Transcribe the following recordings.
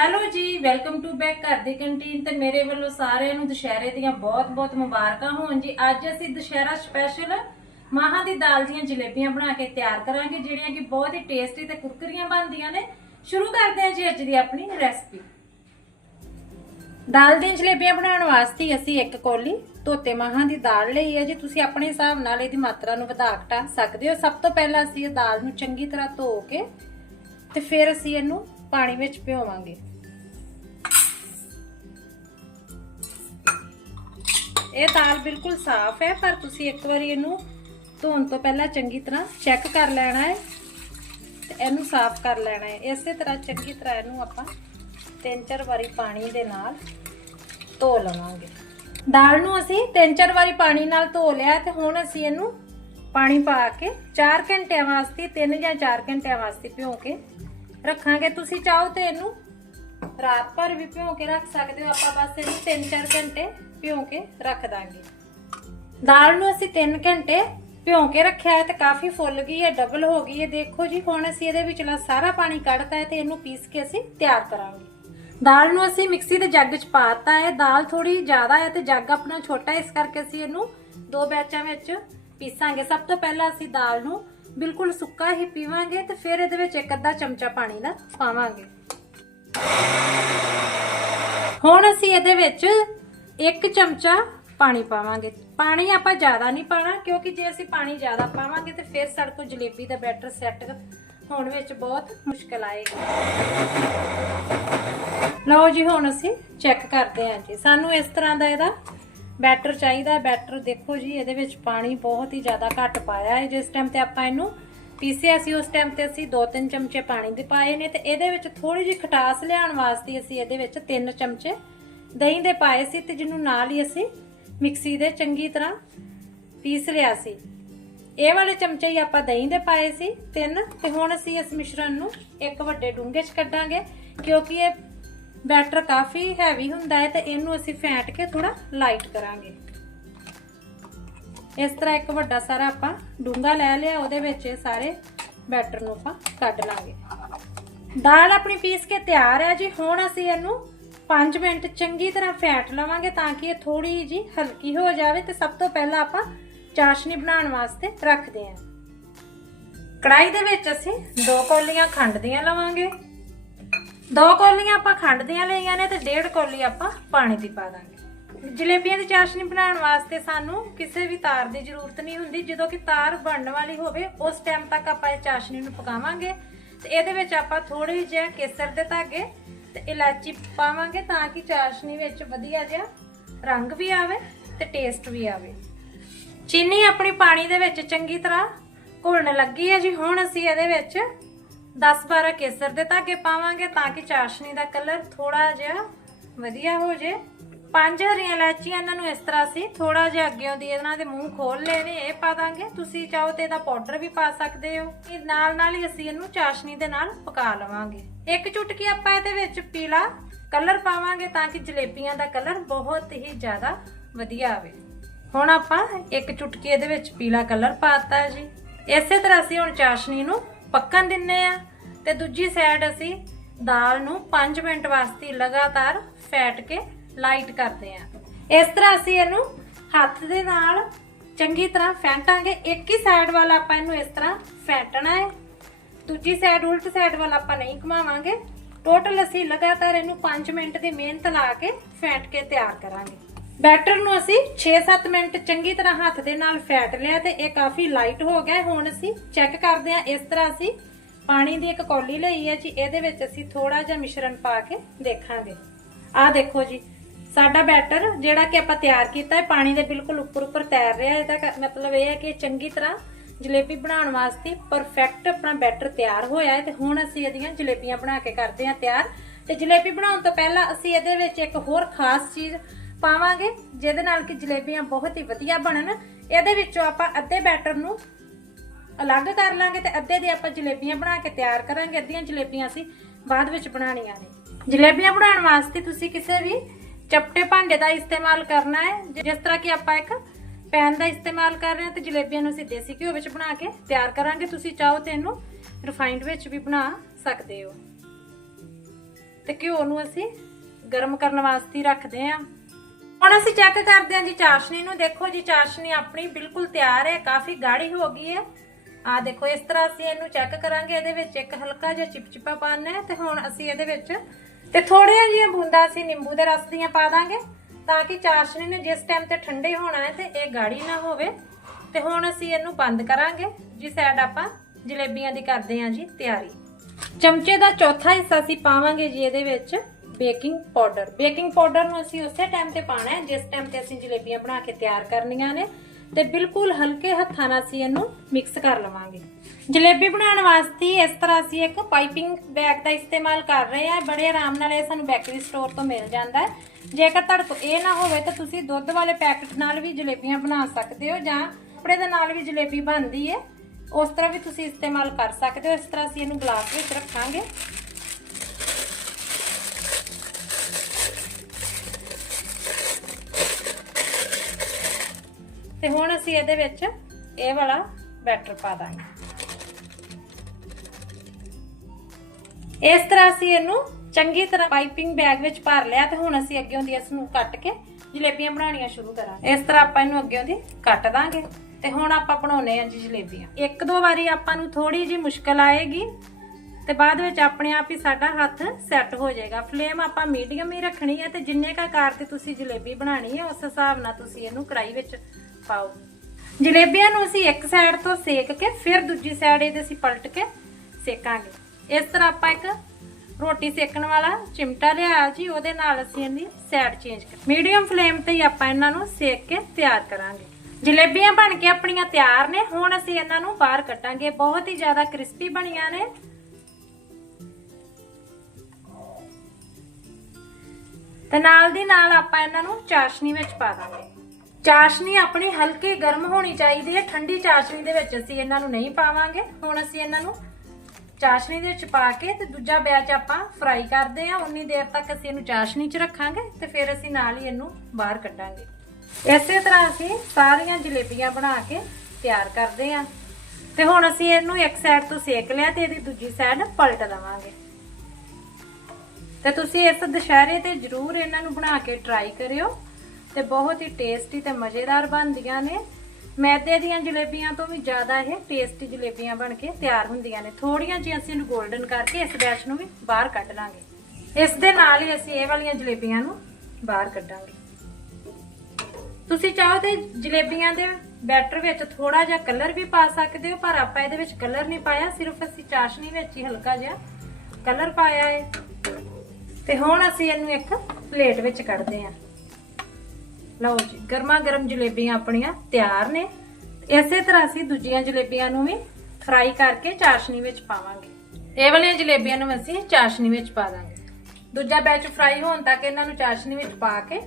Hello ਜੀ, welcome to back ਘਰ ਦੀ canteen ਤੇ ਮੇਰੇ ਵੱਲੋਂ ਸਾਰਿਆਂ ਨੂੰ ਦੁਸ਼ਹਿਰੇ ਦੀਆਂ ਬਹੁਤ-ਬਹੁਤ ਮੁਬਾਰਕਾਂ ਹੋਣ ਜੀ। ਅੱਜ ਅਸੀਂ ਦੁਸ਼ਹਿਰਾ ਸਪੈਸ਼ਲ ਮਾਹਾਂ ਦੀ ਦਾਲ ਦੀਆਂ ਜਲੇਬੀਆਂ ਬਣਾ ਕੇ ਤਿਆਰ ਕਰਾਂਗੇ, ਜਿਹੜੀਆਂ ਕਿ ਬਹੁਤ ਹੀ ਟੇਸਟੀ ਤੇ ਕੁਰਕਰੀਆਂ ਬਣਦੀਆਂ ਨੇ। ਸ਼ੁਰੂ ਕਰਦੇ ਹਾਂ ਜੀ ਅੱਜ ਦੀ ਆਪਣੀ ਰੈਸਪੀ ਦਾਲ ਦੀਆਂ ਜਲੇਬੀਆਂ ਬਣਾਉਣ ਵਾਸਤੇ ਅਸੀਂ ਇੱਕ ਕੋਲੀ ਧੋਤੇ ਮਾਹਾਂ ਦੀ ਦਾਲ ਲਈ ਹੈ ਜੀ। ਤੁਸੀਂ ਆਪਣੇ ਹਿਸਾਬ ਨਾਲ ਇਹਦੀ ਮਾਤਰਾ ਨੂੰ ਵਧਾ ਘਟਾ ਸਕਦੇ ਹੋ। ਸਭ ਤੋਂ ਪਹਿਲਾਂ ਅਸੀਂ ਇਹ ਦਾਲ ਨੂੰ ਚੰਗੀ ਤਰ੍ਹਾਂ ਧੋ ਕੇ ਤੇ ਫਿਰ ਅਸੀਂ ਇਹਨੂੰ ਪਾਣੀ ਵਿੱਚ ਭਿਓਵਾਂਗੇ। ਇਹ ਦਾਲ ਬਿਲਕੁਲ ਸਾਫ਼ ਹੈ, ਪਰ ਤੁਸੀਂ ਇੱਕ ਵਾਰੀ ਇਹਨੂੰ ਧੋਣ ਤੋਂ ਪਹਿਲਾਂ ਚੰਗੀ ਤਰ੍ਹਾਂ ਚੈੱਕ ਕਰ ਲੈਣਾ ਹੈ ਤੇ ਇਹਨੂੰ ਸਾਫ਼ ਕਰ ਲੈਣਾ ਹੈ। ਇਸੇ ਤਰ੍ਹਾਂ ਚੰਗੀ ਤਰ੍ਹਾਂ ਇਹਨੂੰ ਆਪਾਂ ਤਿੰਨ ਚਾਰ ਵਾਰੀ ਪਾਣੀ ਦੇ ਨਾਲ ਧੋ ਲਵਾਂਗੇ। ਦਾਲ ਨੂੰ ਅਸੀਂ ਤਿੰਨ ਚਾਰ ਵਾਰੀ ਪਾਣੀ ਨਾਲ ਧੋ ਲਿਆ ਤੇ ਹੁਣ ਅਸੀਂ ਇਹਨੂੰ ਪਾਣੀ ਪਾ ਕੇ 4 ਘੰਟਿਆਂ ਵਾਸਤੇ 3 ਜਾਂ 4 ਘੰਟਿਆਂ ਵਾਸਤੇ ਭਿਓ ਕੇ ਰੱਖਾਂਗੇ। ਤੁਸੀਂ ਚਾਹੋ ਤੇ ਇਹਨੂੰ ਰਾਤ ਭਰ ਵੀ ਭਿਓ ਕੇ ਰੱਖ ਸਕਦੇ ਹੋ। ਆਪਾਂ ਬਸ ਇਹਨੂੰ 3-4 ਘੰਟੇ ਭਿਓ ਕੇ ਰੱਖ ਦਾਂਗੇ। ਦਾਲ ਨੂੰ ਅਸੀਂ 3 ਘੰਟੇ ਭਿਓ ਕੇ ਰੱਖਿਆ ਹੈ ਤੇ ਕਾਫੀ ਫੁੱਲ ਗਈ ਹੈ ਡਬਲ ਹੋ ਗਈ ਹੈ। ਦੇਖੋ ਜੀ, ਹੁਣ ਅਸੀਂ ਇਹਦੇ ਵਿੱਚਲਾ ਸਾਰਾ ਪਾਣੀ ਕੱਢਤਾ ਹੈ ਤੇ ਇਹਨੂੰ ਪੀਸ ਕੇ ਅਸੀਂ ਤਿਆਰ ਕਰਾਂਗੇ। ਦਾਲ ਨੂੰ ਅਸੀਂ ਮਿਕਸੀ ਦੇ ਜੱਗ 'ਚ ਪਾਤਾ ਹੈ। ਦਾਲ ਥੋੜੀ ਜ਼ਿਆਦਾ ਹੈ ਤੇ ਜੱਗ ਆਪਣਾ ਛੋਟਾ ਇਸ ਕਰਕੇ ਅਸੀਂ ਇਹਨੂੰ ਦੋ ਬੈਚਾਂ ਵਿੱਚ ਪੀਸਾਂਗੇ। ਸਭ ਤੋਂ ਪਹਿਲਾਂ ਅਸੀਂ ਦਾਲ ਨੂੰ ਬਿਲਕੁਲ ਸੁੱਕਾ ਹੀ ਪੀਵਾਂਗੇ ਤੇ ਫਿਰ ਇਹਦੇ ਵਿੱਚ ਇੱਕ ਅੱਧਾ ਚਮਚਾ ਪਾਣੀ ਦਾ ਪਾਵਾਂਗੇ। ਹੁਣ ਅਸੀਂ ਇਹਦੇ ਵਿੱਚ ਇੱਕ ਚਮਚਾ ਪਾਣੀ ਪਾਵਾਂਗੇ। ਪਾਣੀ ਆਪਾਂ ਜ਼ਿਆਦਾ ਨਹੀਂ ਪਾਣਾ, ਕਿਉਂਕਿ ਜੇ ਅਸੀਂ ਪਾਣੀ ਜ਼ਿਆਦਾ ਪਾਵਾਂਗੇ ਤੇ ਫਿਰ ਸਾਡੇ ਕੋਲ ਜਲੇਬੀ ਦਾ ਬੈਟਰ ਸੈੱਟ ਹੋਣ ਵਿੱਚ ਬਹੁਤ ਮੁਸ਼ਕਲ ਆਏਗੀ। ਲਓ ਜੀ, ਹੁਣ ਅਸੀਂ ਚੈੱਕ ਕਰਦੇ ਹਾਂ ਜੀ। ਸਾਨੂੰ ਇਸ ਤਰ੍ਹਾਂ ਦਾ ਇਹਦਾ ਬੈਟਰ ਚਾਹੀਦਾ। ਹੈ ਬੈਟਰ ਦੇਖੋ ਜੀ, ਇਹਦੇ ਵਿੱਚ ਪਾਣੀ ਬਹੁਤ ਹੀ ਜ਼ਿਆਦਾ ਘੱਟ ਪਾਇਆ ਹੈ। ਜਿਸ ਟਾਈਮ ਤੇ ਆਪਾਂ ਇਹਨੂੰ ਪੀਸਿਆ ਸੀ, ਉਸ ਟਾਈਮ ਤੇ ਅਸੀਂ 2-3 ਚਮਚੇ ਪਾਣੀ ਦੇ ਪਾਏ ਨੇ ਤੇ ਇਹਦੇ ਵਿੱਚ ਥੋੜੀ ਜਿਹੀ ਖਟਾਸ ਲਿਆਉਣ ਵਾਸਤੇ ਅਸੀਂ ਇਹਦੇ ਵਿੱਚ 3 ਚਮਚੇ ਦਹੀਂ ਦੇ ਪਾਏ ਸੀ ਤੇ ਜਿਹਨੂੰ ਨਾਲ ਹੀ ਅਸੀਂ ਮਿਕਸੀ ਦੇ ਚੰਗੀ ਤਰ੍ਹਾਂ ਪੀਸ ਲਿਆ ਸੀ। ਇਹ ਵਾਲੇ ਚਮਚੇ ਹੀ ਆਪਾਂ ਦਹੀਂ ਦੇ ਪਾਏ ਸੀ, ਤਿੰਨ। ਤੇ ਹੁਣ ਅਸੀਂ ਇਸ ਮਿਸ਼ਰਣ ਨੂੰ ਇੱਕ ਵੱਡੇ ਡੂੰਘੇ 'ਚ ਕੱਢਾਂਗੇ, ਕਿਉਂਕਿ ਇਹ ਬੈਟਰ ਕਾਫੀ ਹੈਵੀ ਹੁੰਦਾ ਹੈ ਤੇ ਇਹਨੂੰ ਅਸੀਂ ਫੈਂਟ ਕੇ ਥੋੜਾ ਲਾਈਟ ਕਰਾਂਗੇ। ਇਸ ਤਰ੍ਹਾਂ ਇੱਕ ਵੱਡਾ ਸਾਰਾ ਆਪਾਂ ਡੂੰਘਾ ਲੈ ਲਿਆ, ਉਹਦੇ ਵਿੱਚ ਇਹ ਸਾਰੇ ਬੈਟਰ ਨੂੰ ਆਪਾਂ ਕੱਢ ਲਾਂਗੇ। ਦਾਲ ਆਪਣੀ ਪੀਸ ਕੇ ਤਿਆਰ ਹੈ ਜੀ, ਹੁਣ ਅਸੀਂ ਇਹਨੂੰ 5 ਮਿੰਟ ਚੰਗੀ ਤਰ੍ਹਾਂ ਫੈਟ ਲਵਾਂਗੇ ਤਾਂ ਕਿ ਇਹ ਥੋੜੀ ਜੀ ਹਲਕੀ ਹੋ ਜਾਵੇ ਤੇ ਸਭ ਤੋਂ ਪਹਿਲਾਂ ਆਪਾਂ ਚਾਸ਼ਨੀ ਬਣਾਉਣ ਵਾਸਤੇ ਰੱਖਦੇ ਹਾਂ। ਕੜਾਈ ਦੇ ਵਿੱਚ ਅਸੀਂ ਦੋ ਕੌਲੀਆਂ ਖੰਡ ਦੀਆਂ ਲਵਾਂਗੇ। ਦੋ ਕੌਲੀਆਂ ਆਪਾਂ ਖੰਡ ਦੀਆਂ ਲਈਆਂ ਨੇ ਤੇ ਡੇਢ ਕੌਲੀ ਆਪਾਂ ਪਾਣੀ ਦੀ ਪਾ ਦਾਂਗੇ। ਜਲੇਬੀਆਂ ਦੀ ਚਾਸ਼ਨੀ ਬਣਾਉਣ ਵਾਸਤੇ ਸਾਨੂੰ ਕਿਸੇ ਵੀ ਤਾਰ ਦੀ ਜ਼ਰੂਰਤ ਨਹੀਂ ਹੁੰਦੀ। ਜਦੋਂ ਕਿ ਤਾਰ ਬਣਨ ਵਾਲੀ ਹੋਵੇ, ਉਸ ਟਾਈਮ ਤੱਕ ਆਪਾਂ ਇਹ ਚਾਸ਼ਨੀ ਨੂੰ ਪਕਾਵਾਂਗੇ ਤੇ ਇਹਦੇ ਵਿੱਚ ਆਪਾਂ ਥੋੜੀ ਜਿਹਾ ਕੇਸਰ ਦੇ ਧਾਗੇ ਤੇ ਇਲਾਚੀ ਪਾਵਾਂਗੇ ਤਾਂ ਕਿ ਚਾਸ਼ਨੀ ਵਿੱਚ ਵਧੀਆ ਜਿਹਾ ਰੰਗ ਵੀ ਆਵੇ ਤੇ ਟੇਸਟ ਵੀ ਆਵੇ। ਚੀਨੀ ਆਪਣੀ ਪਾਣੀ ਦੇ ਵਿੱਚ ਚੰਗੀ ਤਰ੍ਹਾਂ ਘੁਲਣ ਲੱਗੀ ਹੈ ਜੀ। ਹੁਣ ਅਸੀਂ ਇਹਦੇ ਵਿੱਚ 10-12 ਕੇਸਰ ਦੇ ਧਾਗੇ ਪਾਵਾਂਗੇ ਤਾਂ ਕਿ ਚਾਸ਼ਨੀ ਦਾ ਕਲਰ ਥੋੜਾ ਜਿਹਾ ਵਧੀਆ ਹੋ ਜੇ। ਪੰਜ ਹਰੀਆਂ ਇਲਾਚੀਆਂ ਇਹਨਾਂ ਨੂੰ ਇਸ ਤਰ੍ਹਾਂ ਅਸੀਂ ਥੋੜਾ ਜਿਹਾ ਅੱਗਿਓਂ ਦੀ ਇਹਨਾਂ ਦੇ ਮੂੰਹ ਖੋਲ ਲਏ ਇਹ ਪਾ ਦਾਂਗੇ। ਤੁਸੀਂ ਚਾਹੋ ਤੇ ਇਹਦਾ ਪਾਊਡਰ ਵੀ ਪਾ ਸਕਦੇ ਹੋ। ਇਹ ਨਾਲ ਨਾਲ ਹੀ ਅਸੀਂ ਇਹਨੂੰ ਚਾਸ਼ਨੀ ਦੇ ਨਾਲ ਪਕਾ ਲਵਾਂਗੇ। ਇੱਕ ਚੁਟਕੀ ਆਪਾਂ ਇਹਦੇ ਵਿੱਚ ਪੀਲਾ ਕਲਰ ਪਾਵਾਂਗੇ ਤਾਂ ਕਿ ਜਲੇਬੀਆਂ ਦਾ ਕਲਰ ਬਹੁਤ ਹੀ ਜ਼ਿਆਦਾ ਵਧੀਆ ਆਵੇ। ਹੁਣ ਆਪਾਂ ਇੱਕ ਚੁਟਕੀ ਇਹਦੇ ਵਿੱਚ ਪੀਲਾ ਕਲਰ ਪਾਤਾ ਜੀ। ਇਸੇ ਤਰ੍ਹਾਂ ਅਸੀਂ ਹੁਣ ਚਾਸ਼ਨੀ ਨੂੰ ਪੱਕਣ ਦਿੰਨੇ ਆ। ਤੇ ਦੂਜੀ ਸਾਈਡ ਅਸੀਂ ਦਾਲ ਨੂੰ 5 ਮਿੰਟ ਵਾਸਤੇ ਲਗਾਤਾਰ ਫੈਟ ਕੇ ਲਾਈਟ ਕਰਦੇ ਆ। ਇਸ ਤਰ੍ਹਾਂ ਅਸੀਂ ਇਹਨੂੰ ਹੱਥ ਦੇ ਨਾਲ ਚੰਗੀ ਤਰ੍ਹਾਂ ਫੈਂਟਾਂਗੇ। ਇੱਕ ਹੀ ਸਾਈਡ ਵਾਲਾ ਆਪਾਂ ਇਹਨੂੰ ਇਸ ਤਰ੍ਹਾਂ ਫੈਂਟਣਾ ਹੈ। ਦੂਜੀ ਸਾਈਡ ਉਲਟ ਸਾਈਡ ਵਾਲਾ ਆਪਾਂ ਨਹੀਂ ਘੁਮਾਵਾਂਗੇ। ਟੋਟਲ ਅਸੀਂ ਲਗਾਤਾਰ ਇਹਨੂੰ 5 ਮਿੰਟ ਦੀ ਮਿਹਨਤ ਲਾ ਕੇ ਫੈਂਟ ਕੇ ਤਿਆਰ ਕਰਾਂਗੇ। ਬੈਟਰ ਨੂੰ ਅਸੀਂ 6-7 ਮਿੰਟ ਚੰਗੀ ਤਰ੍ਹਾਂ ਹੱਥ ਦੇ ਨਾਲ ਫੈਟ ਲਿਆ ਤੇ ਇਹ ਕਾਫੀ ਲਾਈਟ ਹੋ ਗਿਆ ਹੁਣ ਅਸੀਂ ਚੈੱਕ ਕਰਦੇ ਹਾਂ। ਇਸ ਤਰ੍ਹਾਂ ਅਸੀਂ ਪਾਣੀ ਦੀ ਇੱਕ ਕੌਲੀ ਲਈ ਹੈ ਜੀ। ਇਹਦੇ ਵਿੱਚ ਅਸੀਂ ਥੋੜਾ ਜਿਹਾ ਮਿਸ਼ਰਣ ਪਾ ਕੇ ਦੇਖਾਂਗੇ। ਆਹ ਦੇਖੋ ਜੀ। ਸਾਡਾ ਬੈਟਰ ਜਿਹੜਾ ਕਿ ਆਪਾਂ ਤਿਆਰ ਕੀਤਾ ਹੈ, ਪਾਣੀ ਦੇ ਬਿਲਕੁਲ ਉੱਪਰ ਉੱਪਰ ਤੈਰ ਰਿਹਾ ਹੈ। ਇਹਦਾ ਮਤਲਬ ਇਹ ਹੈ ਕਿ ਚੰਗੀ ਤਰ੍ਹਾਂ ਜਲੇਬੀ ਬਣਾਉਣ ਵਾਸਤੇ ਪਰਫੈਕਟ ਆਪਣਾ ਬੈਟਰ ਤਿਆਰ ਹੋਇਆ ਹੈ ਤੇ ਹੁਣ ਅਸੀਂ ਇਹਦੀਆਂ ਜਲੇਬੀਆਂ ਬਣਾ ਕੇ ਕਰਦੇ ਹਾਂ ਤਿਆਰ। ਤੇ ਜਲੇਬੀ ਬਣਾਉਣ ਤੋਂ ਪਹਿਲਾਂ ਅਸੀਂ ਇਹਦੇ ਵਿੱਚ ਇੱਕ ਹੋਰ ਖਾਸ ਚੀਜ਼ ਪਾਵਾਂਗੇ, ਜਿਹਦੇ ਨਾਲ ਕਿ ਜਲੇਬੀਆਂ ਬਹੁਤ ਹੀ ਵਧੀਆ ਬਣਨ। ਇਹਦੇ ਵਿੱਚੋਂ ਆਪਾਂ ਅੱਧੇ ਬੈਟਰ ਨੂੰ ਅਲੱਗ ਕਰ ਲਾਂਗੇ ਤੇ ਅੱਧੇ ਦੀ ਆਪਾਂ ਜਲੇਬੀਆਂ ਬਣਾ ਕੇ ਤਿਆਰ ਕਰਾਂਗੇ। ਅੱਧੀਆਂ ਜਲੇਬੀਆਂ ਅਸੀਂ ਬਾਅਦ ਵਿੱਚ ਬਣਾਉਣੀਆਂ ਨੇ। ਜਲੇਬੀਆਂ ਬਣਾਉਣ ਵਾਸਤੇ ਤੁਸੀਂ ਕਿਸੇ ਵੀ ਚਪਟੇ ਭਾਂਡੇ ਦਾ ਇਸਤੇਮਾਲ ਕਰਨਾ ਹੈ। ਜਿਸ ਤਰ੍ਹਾਂ ਕਿ ਆਪਾਂ ਇੱਕ ਪੈਨ ਦਾ ਇਸਤੇਮਾਲ ਕਰ ਰਹੇ ਹਾਂ ਤੇ ਜਲੇਬੀਆਂ ਨੂੰ ਅਸੀਂ ਦੇਸੀ ਘਿਓ ਵਿੱਚ ਬਣਾ ਕੇ ਤਿਆਰ ਕਰਾਂਗੇ। ਤੁਸੀਂ ਚਾਹੋ ਤੇ ਇਹਨੂੰ ਰਿਫਾਈਨਡ ਵਿੱਚ ਵੀ ਬਣਾ ਸਕਦੇ ਹੋ। ਤੇ ਘਿਓ ਨੂੰ ਅਸੀਂ ਗਰਮ ਕਰਨ ਵਾਸਤੇ ਰੱਖਦੇ ਹਾਂ। ਹੁਣ ਅਸੀਂ ਚੈੱਕ ਕਰਦੇ ਹਾਂ ਜੀ ਚਾਸ਼ਨੀ ਨੂੰ। ਦੇਖੋ ਜੀ ਚਾਸ਼ਨੀ ਆਪਣੀ ਬਿਲਕੁਲ ਤਿਆਰ ਹੈ, ਕਾਫੀ ਗਾੜੀ ਹੋ ਗਈ ਹੈ। ਆ ਦੇਖੋ, ਇਸ ਤਰ੍ਹਾਂ ਅਸੀਂ ਇਹਨੂੰ ਚੈੱਕ ਕਰਾਂਗੇ। ਇਹਦੇ ਵਿੱਚ ਇੱਕ ਹਲਕਾ ਜਿਹਾ ਚਿਪਚਿਪਾ ਪਾਣਾ ਹੈ ਤੇ ਹੁਣ ਅਸੀਂ ਇਹਦੇ ਵਿੱਚ ਤੇ ਥੋੜੀਆਂ ਜਿਹੀਆਂ ਬੂੰਦਾਂ ਅਸੀਂ ਨਿੰਬੂ ਦੇ ਰਸ ਦੀਆਂ ਪਾ ਦਾਂਗੇ, ਤਾਂ ਕਿ ਚਾਸ਼ਨੀ ਨੇ ਜਿਸ ਟਾਈਮ ਤੇ ਠੰਡੇ ਹੋਣਾ ਹੈ ਤੇ ਇਹ ਗਾੜੀ ਨਾ ਹੋਵੇ। ਤੇ ਹੁਣ ਅਸੀਂ ਇਹਨੂੰ ਬੰਦ ਕਰਾਂਗੇ। ਜੀ ਸਾਈਡ ਆਪਾਂ ਜਲੇਬੀਆਂ ਦੀ ਕਰਦੇ ਆਂ ਜੀ ਤਿਆਰੀ। ਚਮਚੇ ਦਾ ਚੌਥਾ ਹਿੱਸਾ ਅਸੀਂ ਪਾਵਾਂਗੇ ਜੀ ਇਹਦੇ ਵਿੱਚ ਬੇਕਿੰਗ ਪਾਊਡਰ। ਬੇਕਿੰਗ ਪਾਊਡਰ ਨੂੰ ਅਸੀਂ ਉਸੇ ਟਾਈਮ ਤੇ ਪਾਣਾ ਹੈ, ਜਿਸ ਟਾਈਮ ਤੇ ਅਸੀਂ ਜਲੇਬੀਆਂ ਬਣਾ ਕੇ ਤਿਆਰ ਕਰਨੀਆਂ ਨੇ। ਤੇ ਬਿਲਕੁਲ ਹਲਕੇ ਹੱਥਾਂ ਨਾਲ ਅਸੀਂ ਇਹਨੂੰ ਮਿਕਸ ਕਰ ਲਵਾਂਗੇ। ਜਲੇਬੀ ਬਣਾਉਣ ਵਾਸਤੇ ਇਸ ਤਰ੍ਹਾਂ ਅਸੀਂ ਇੱਕ ਪਾਈਪਿੰਗ ਬੈਗ ਦਾ ਇਸਤੇਮਾਲ ਕਰ ਰਹੇ ਹਾਂ। ਬੜੇ ਆਰਾਮ ਨਾਲ ਇਹ ਸਾਨੂੰ ਬੇਕਰੀ ਸਟੋਰ ਤੋਂ ਮਿਲ ਜਾਂਦਾ ਹੈ। ਜੇਕਰ ਤੁਹਾਡੇ ਕੋਲ ਇਹ ਨਾ ਹੋਵੇ ਤਾਂ ਤੁਸੀਂ ਦੁੱਧ ਵਾਲੇ ਪੈਕਟ ਨਾਲ ਵੀ ਜਲੇਬੀਆਂ ਬਣਾ ਸਕਦੇ ਹੋ ਜਾਂ ਕੱਪੜੇ ਦੇ ਨਾਲ ਵੀ ਜਲੇਬੀ ਬਣਦੀ ਹੈ। ਉਸ ਤਰ੍ਹਾਂ ਵੀ ਤੁਸੀਂ ਇਸਤੇਮਾਲ ਕਰ ਸਕਦੇ ਹੋ। ਇਸ ਤਰ੍ਹਾਂ ਅਸੀਂ ਇਹਨੂੰ ਗਲਾਸ ਵਿੱਚ ਰੱਖਾਂਗੇ। ਤੇ ਹੁਣ ਅਸੀਂ ਇਹਦੇ ਵਿੱਚ ਇਹ ਵਾਲਾ ਬੈਟਰ ਪਾ ਦਾਂਗੇ। ਇਸ ਤਰ੍ਹਾਂ ਅਸੀਂ ਇਹਨੂੰ ਚੰਗੀ ਤਰ੍ਹਾਂ ਪਾਈਪਿੰਗ ਬੈਗ ਵਿੱਚ ਭਰ ਲਿਆ ਤੇ ਹੁਣ ਅਸੀਂ ਅੱਗਿਓਂ ਦੀ ਇਸ ਨੂੰ ਕੱਟ ਕੇ ਜਲੇਬੀਆਂ ਬਣਾਉਣੀਆਂ ਸ਼ੁਰੂ ਕਰਾਂਗੇ। ਇਸ ਤਰ੍ਹਾਂ ਆਪਾਂ ਇਹਨੂੰ ਅੱਗਿਓਂ ਦੀ ਕੱਟ ਦਾਂਗੇ ਤੇ ਹੁਣ ਆਪਾਂ ਬਣਾਉਨੇ ਆ ਜੀ ਜਲੇਬੀਆਂ। ਇੱਕ ਦੋ ਵਾਰੀ ਆਪਾਂ ਨੂੰ ਥੋੜੀ ਜੀ ਮੁਸ਼ਕਲ ਆਏਗੀ ਤੇ ਬਾਅਦ ਵਿੱਚ ਆਪਣੇ ਆਪ ਹੀ ਸਾਡਾ ਹੱਥ ਸੈੱਟ ਹੋ ਜਾਏਗਾ। ਫਲੇਮ ਆਪਾਂ ਮੀਡੀਅਮ ਹੀ ਰੱਖਣੀ ਹੈ ਤੇ ਜਿੰਨੇ ਕਾ ਆਕਾਰ ਤੇ ਤੁਸੀਂ ਜਲੇਬੀ ਬਣਾਣੀ ਹੈ, ਉਸ ਹਿਸਾਬ ਨਾਲ ਤੁਸੀਂ ਇਹਨੂੰ ਕੜਾਈ ਵਿੱਚ ਪਾਓ। ਜਲੇਬੀਆਂ ਨੂੰ ਅਸੀਂ ਇੱਕ ਸਾਈਡ ਤੋਂ ਸੇਕ ਕੇ, ਫਿਰ ਦੂਜੀ ਸਾਈਡ ਇਹਦੇ ਅਸੀਂ ਪਲਟ ਕੇ ਸੇਕਾਂਗੇ। ਇਸ ਤਰ੍ਹਾਂ ਆਪਾਂ ਇੱਕ ਰੋਟੀ ਸੇਕਣ ਵਾਲਾ ਚਿਮਟਾ ਲਿਆ ਜੀ, ਉਹਦੇ ਨਾਲ ਅਸੀਂ ਇਹਦੀ ਸਾਈਡ ਚੇਂਜ ਕਰ ਮੀਡੀਅਮ ਫਲੇਮ ਤੇ ਹੀ ਆਪਾਂ ਇਹਨਾਂ ਨੂੰ ਸੇਕ ਕੇ ਤਿਆਰ ਕਰਾਂਗੇ। ਜਲੇਬੀਆਂ ਬਣ ਕੇ ਆਪਣੀਆਂ ਤਿਆਰ ਨੇ, ਹੁਣ ਅਸੀਂ ਇਹਨਾਂ ਨੂੰ ਬਾਹਰ ਕੱਢਾਂਗੇ। ਬਹੁਤ ਹੀ ਜ਼ਿਆਦਾ ਕ੍ਰਿਸਪੀ ਬਣੀਆਂ ਨੇ। ਤੇ ਨਾਲ ਦੀ ਨਾਲ ਆਪਾਂ ਇਹਨਾਂ ਨੂੰ ਚਾਸ਼ਨੀ ਵਿੱਚ ਪਾ ਦਾਂਗੇ। ਚਾਸ਼ਨੀ ਆਪਣੀ ਹਲਕੀ ਗਰਮ ਹੋਣੀ ਚਾਹੀਦੀ ਹੈ। ਠੰਡੀ ਚਾਸ਼ਨੀ ਦੇ ਵਿੱਚ ਅਸੀਂ ਇਹਨਾਂ ਨੂੰ ਨਹੀਂ ਪਾਵਾਂਗੇ। ਹੁਣ ਅਸੀਂ ਇਹਨਾਂ ਨੂੰ ਚਾਸ਼ਨੀ ਦੇ ਵਿੱਚ ਪਾ ਕੇ ਤੇ ਦੂਜਾ ਬੈਚ ਆਪਾਂ ਫਰਾਈ ਕਰਦੇ ਆ ਉਨੀ ਦੇਰ ਤੱਕ ਅਸੀਂ ਇਹਨੂੰ ਚਾਸ਼ਨੀ 'ਚ ਰੱਖਾਂਗੇ ਤੇ ਫਿਰ ਅਸੀਂ ਨਾਲ ਹੀ ਇਹਨੂੰ ਬਾਹਰ ਕੱਢਾਂਗੇ। ਇਸੇ ਤਰ੍ਹਾਂ ਅਸੀਂ ਸਾਰੀਆਂ ਜਲੇਬੀਆਂ ਬਣਾ ਕੇ ਤਿਆਰ ਕਰਦੇ ਆ ਤੇ ਹੁਣ ਅਸੀਂ ਇਹਨੂੰ ਇੱਕ ਸਾਈਡ ਤੋਂ ਸੇਕ ਲਿਆ ਤੇ ਇਹਦੀ ਦੂਜੀ ਸਾਈਡ ਪਲਟ ਦਵਾਂਗੇ ਤੇ ਤੁਸੀਂ ਇਸ ਦੁਸ਼ਹਿਰੇ ਤੇ ਜਰੂਰ ਇਹਨਾਂ ਨੂੰ ਬਣਾ ਕੇ ਟਰਾਈ ਕਰਿਓ। ਤੇ ਬਹੁਤ ਹੀ ਟੇਸਟੀ ਤੇ ਮਜ਼ੇਦਾਰ ਬਣਦੀਆਂ ਨੇ। ਮੈਦੇ ਦੀਆਂ ਜਲੇਬੀਆਂ ਤੋਂ ਵੀ ਜ਼ਿਆਦਾ ਇਹ ਟੇਸਟੀ ਜਲੇਬੀਆਂ ਬਣ ਕੇ ਤਿਆਰ ਹੁੰਦੀਆਂ ਨੇ। ਥੋੜੀਆਂ ਜਿਹੀਆਂ ਅਸੀਂ ਇਹਨੂੰ 골ਡਨ ਕਰਕੇ ਇਸ ਬੈਚ ਨੂੰ ਵੀ ਬਾਹਰ ਕੱਢ ਲਾਂਗੇ। ਇਸ ਦੇ ਨਾਲ ਹੀ ਅਸੀਂ ਇਹ ਵਾਲੀਆਂ ਜਲੇਬੀਆਂ ਨੂੰ ਬਾਹਰ ਕੱਢਾਂਗੇ। ਤੁਸੀਂ ਚਾਹੋ ਤੇ ਜਲੇਬੀਆਂ ਦੇ ਬੈਟਰ ਵਿੱਚ ਥੋੜਾ ਜਿਹਾ ਕਲਰ ਵੀ ਪਾ ਸਕਦੇ ਹੋ, ਪਰ ਆਪਾਂ ਇਹਦੇ ਵਿੱਚ ਕਲਰ ਨਹੀਂ ਪਾਇਆ, ਸਿਰਫ ਅਸੀਂ ਚਾਸ਼ਨੀ ਵਿੱਚ ਹੀ ਹਲਕਾ ਜਿਹਾ ਕਲਰ ਪਾਇਆ ਹੈ। ਤੇ ਹੁਣ ਅਸੀਂ ਇਹਨੂੰ ਇੱਕ ਪਲੇਟ ਵਿੱਚ ਕੱਢਦੇ ਹਾਂ। ਲਓ ਜੀ ਗਰਮਾ ਗਰਮ ਜਲੇਬੀਆਂ ਆਪਣੀਆਂ ਤਿਆਰ ਨੇ। ਇਸੇ ਤਰ੍ਹਾਂ ਅਸੀਂ ਦੂਜੀਆਂ ਜਲੇਬੀਆਂ ਨੂੰ ਵੀ ਫਰਾਈ ਕਰਕੇ ਚਾਸ਼ਨੀ ਵਿੱਚ ਪਾਵਾਂਗੇ। ਇਹ ਵਾਲੀਆਂ ਜਲੇਬੀਆਂ ਨੂੰ ਅਸੀਂ ਚਾਸ਼ਨੀ ਵਿੱਚ ਪਾ ਦਾਂਗੇ। ਦੂਜਾ ਬੈਚ ਫਰਾਈ ਹੋਣ ਤੱਕ ਇਹਨਾਂ ਨੂੰ ਚਾਸ਼ਨੀ ਵਿੱਚ ਪਾ ਕੇ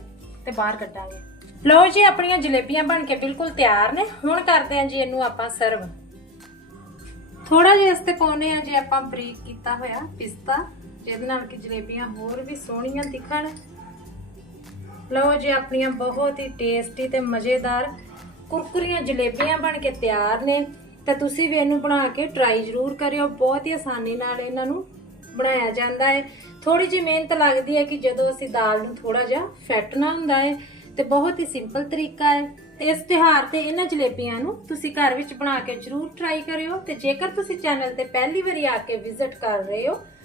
ਤੇ ਬਾਹਰ ਕੱਢਾਂਗੇ। ਲਓ ਜੀ, ਆਪਣੀਆਂ ਜਲੇਬੀਆਂ ਬਣ ਕੇ ਬਿਲਕੁਲ ਤਿਆਰ ਨੇ। ਹੁਣ ਕਰਦੇ ਹਾਂ ਜੀ ਇਹਨੂੰ ਆਪਾਂ ਸਰਵ ਥੋੜਾ ਜਿਹਾ ਇਸ ਤੇ ਪਾਉਨੇ ਆ ਜੀ, ਆਪਾਂ ਬਰੀਕ ਕੀਤਾ ਹੋਇਆ ਪਿਸਤਾ, ਜਿਹਦੇ ਨਾਲ ਕਿ ਜਲੇਬੀਆਂ ਹੋਰ ਵੀ ਸੋਹਣੀਆਂ ਦਿਖਣ। ਲਓ ਜੀ, ਆਪਣੀਆਂ ਬਹੁਤ ਹੀ ਟੇਸਟੀ ਤੇ ਮਜ਼ੇਦਾਰ ਕੁਰਕਰੀਆਂ ਜਲੇਬੀਆਂ ਬਣ ਕੇ ਤਿਆਰ ਨੇ। ਤਾਂ ਤੁਸੀਂ ਵੀ ਇਹਨੂੰ ਬਣਾ ਕੇ ਟਰਾਈ ਜ਼ਰੂਰ ਕਰਿਓ। ਬਹੁਤ ਹੀ ਆਸਾਨੀ ਨਾਲ ਇਹਨਾਂ ਨੂੰ ਬਣਾਇਆ ਜਾਂਦਾ ਹੈ। ਥੋੜੀ ਜਿਹੀ ਮਿਹਨਤ ਲੱਗਦੀ ਹੈ ਕਿ ਜਦੋਂ ਅਸੀਂ ਦਾਲ ਨੂੰ ਥੋੜਾ ਜਿਹਾ ਫੈਟਣਾ ਹੁੰਦਾ ਹੈ ਤੇ ਬਹੁਤ ਹੀ ਸਿੰਪਲ ਤਰੀਕਾ ਹੈ। ਤੇ ਇਸ ਤਿਉਹਾਰ ਤੇ ਇਹਨਾਂ ਜਲੇਬੀਆਂ ਨੂੰ ਤੁਸੀਂ ਘਰ ਵਿੱਚ ਬਣਾ ਕੇ ਜ਼ਰੂਰ ਟਰਾਈ ਕਰਿਓ। ਤੇ ਜੇਕਰ ਤੁਸੀਂ ਚੈਨਲ ਤੇ ਪਹਿਲੀ ਵਾਰੀ ਆ ਕੇ ਵਿਜ਼ਿਟ ਕਰ ਰਹੇ ਹੋ